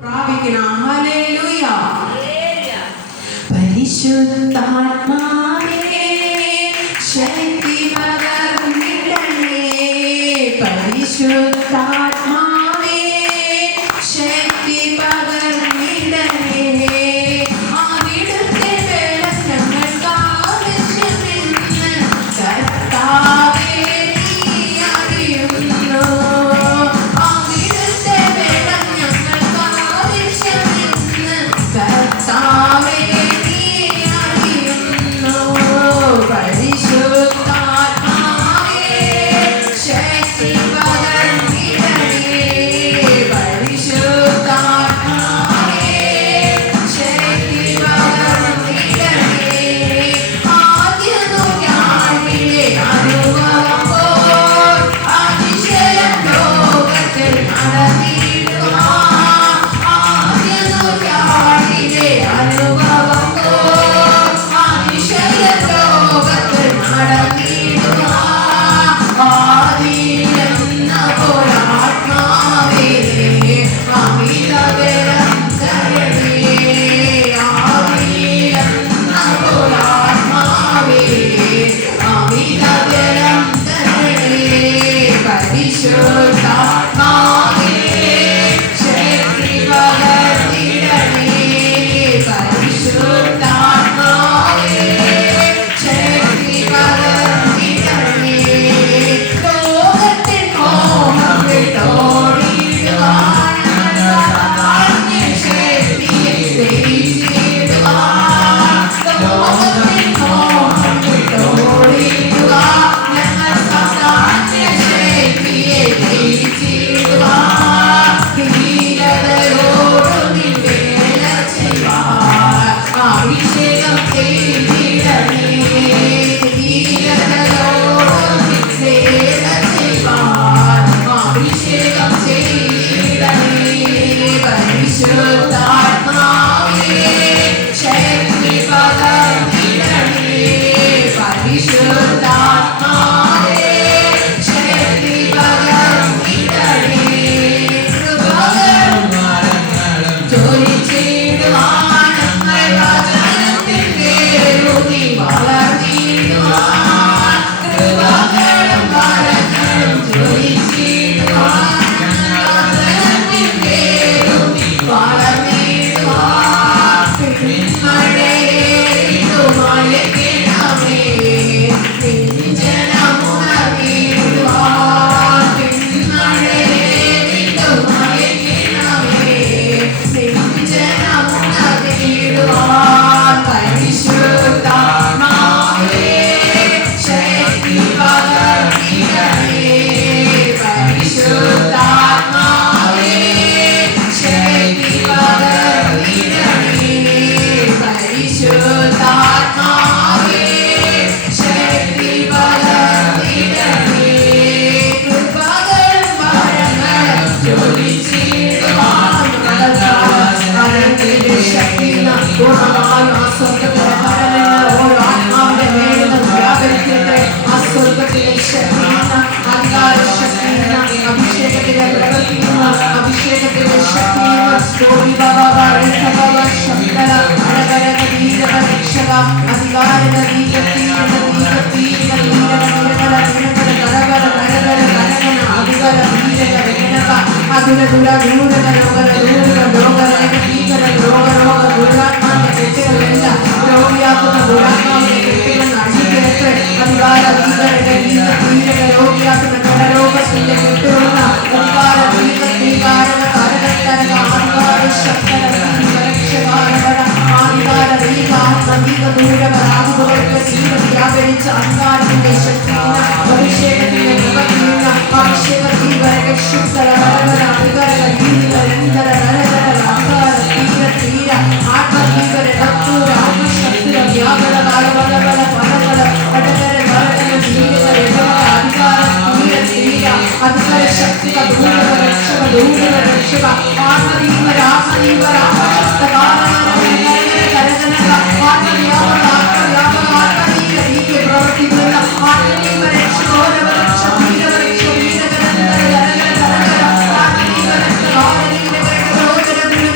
പ്രാപിക്കണം. ഹല്ലേലൂയ. പരിശുദ്ധാത്മാവേ ശക്തി പകർന്നിടണേ. പരിശുദ്ധാത്മാവേ ശക്തി പകർന്നിടണേ. അവിടുത്തെ ബലം ഞങ്ങൾക്ക് ആവശ്യമെന്ന് കർത്താവേ നീ അറിയുന്നു. അവിടുത്തെ ബലം ഞങ്ങൾക്ക് ആവശ്യമെന്ന് കർത്താവേ നീ അറിയുന്നു. പരിശുദ്ധാത്മാവേ ശക്തി പകർന്നിടണേ. പരിശുദ്ധാത്മാവേ ശക്തി പകർന്നിടണേ. ആദ്യ നൂറ്റാണ്ടിലെ അനുഭവം പോൽ അതിശയം ലോകത്തിൽ നടന്നിടുവാൻ. ആദ്യ നൂറ്റാണ്ടിലെ അനുഭവം പോൽ അതിശയം ലോകത്തിൽ നടന്നിടുവാൻ. ആദിയിലെന്ന പോലെ ആത്മാവേ അമിതബലം തരണേ. ആദിയിലെന്ന പോലെ ആത്മാവേ അമിതബലം തരണേ. പരിശുദ്ധാത്മാവേ ശക്തി പകർന്നിടണേ. പരിശുദ്ധാത്മാവേ ശക്തി പകർന്നിടണേ. ലോകത്തിൻ മോഹം വിട്ടോടിയിടുവാൻ ശക്തിയെ ധരിച്ചിടുവാൻ. ലോകത്തിൻ മോഹം വിട്ടോടിയിടുവാൻ ഞങ്ങൾ ശക്തിയെ ധരിച്ചിടുവാൻ. ധീരതയോടു നിവേല ചെയ്യുവാൻ അഭിഷേകം ചെയ്തിടണേ. ധീരതയോടു നിവേല ചെയ്യുവാൻ അഭിഷേകം ചെയ്തിടണേ. പരിശുദ്ധാത്മാവേ ശക്തി പകർന്നിടണേ. പരിശുദ്ധാത്മാവേ ശക്തി പകർന്നിടണേ. കൃപകളും ജ്വലിച്ചിടുവാൻ ഞങ്ങൾ വചനത്തിൽ വേരൂന്നി വളർന്നിടുവാൻ. കൃപകളും വരങ്ങളും ജ്വലിച്ചിടുവാൻ ഞങ്ങൾ വചനത്തിൽ വേരൂന്നി വളർന്നിടുവാൻ. പിന്മഴയേറ്റുമയക്കണമേ നിൻ ജനമുണർന്നിടുവാൻ. പിന്മഴയേറ്റുമയക്കണമേ നിൻ ജനമുണർന്നിടുവാൻ. പരിശുദ്ധാത്മാവേ ശക്തി പകർന്നിടണേ. പരിശുദ്ധാത്മാവേ ശക്തി പകർന്നിടണേ. പരിശുദ്ധാത്മാവേ ശക്തി പകർന്നിടണേ. കൃപകളും വരങ്ങളും ജ്വലിച്ചിടുവാൻ കരങ്ങളിൽ ശക്തി പൂർണ്ണമായി ആ സ്വർഗ്ഗത്തിലെ കരങ്ങളിൽ ഓരോ ആത്മാവിന്റെ മേലും വ്യാപരിക്കട്ടെ. ആ സ്വർഗ്ഗത്തിലെ ശക്തി അധികാരശക്തി അഭിഷേകത്തിലെ പ്രവൃത്തി അഭിഷേകത്തിലെ ശക്തി അധികാരത്തിന്റെ ശക്തി അഭിഷേകത്തിന്റെ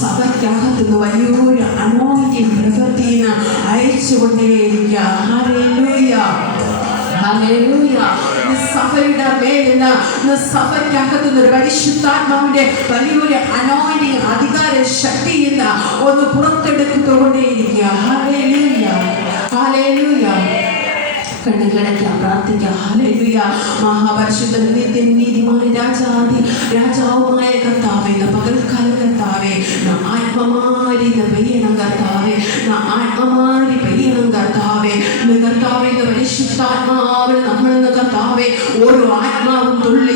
സഭയ്ക്കകത്തുനിന്ന് വലിയൊരു അനോയിന്റിങ് പ്രകൃതിന്ന് അയച്ചുകൊണ്ടേയിരിക്കുക. ഹല്ലേലൂയ, ഹല്ലേലൂയ. സഭയുടെ മേലിന് സഭയ്ക്കകത്തുനിന്ന് ഒരു പരിശുദ്ധാത്മാവിന്റെ വലിയൊരു അനോയിന്റിങ് അധികാര ശക്തിയിൽ ഒന്ന് പുറത്തെടുത്തുകൊണ്ടേയിരിക്കുക. Hallelujah, hallelujah. കണ്ണുകളടയ്ക്കാം, പ്രാർത്ഥിക്കാം. ഹല്ലേലൂയ. മഹാപരിശുദ്ധൻ നിത്യൻ നീതിമാൻ രാജാവുമായ കർത്താവേ, പകൽക്കാല കർത്താവേ, ആത്മമാരി പെയ്യണം കർത്താവേ, ആത്മമാരി പെയ്യണം കർത്താവേ. കർത്താവേ പരിശുദ്ധാത്മാവിൽ നമ്മളെന്ന് കർത്താവേ ഓരോ ആത്മാവും തുള്ളി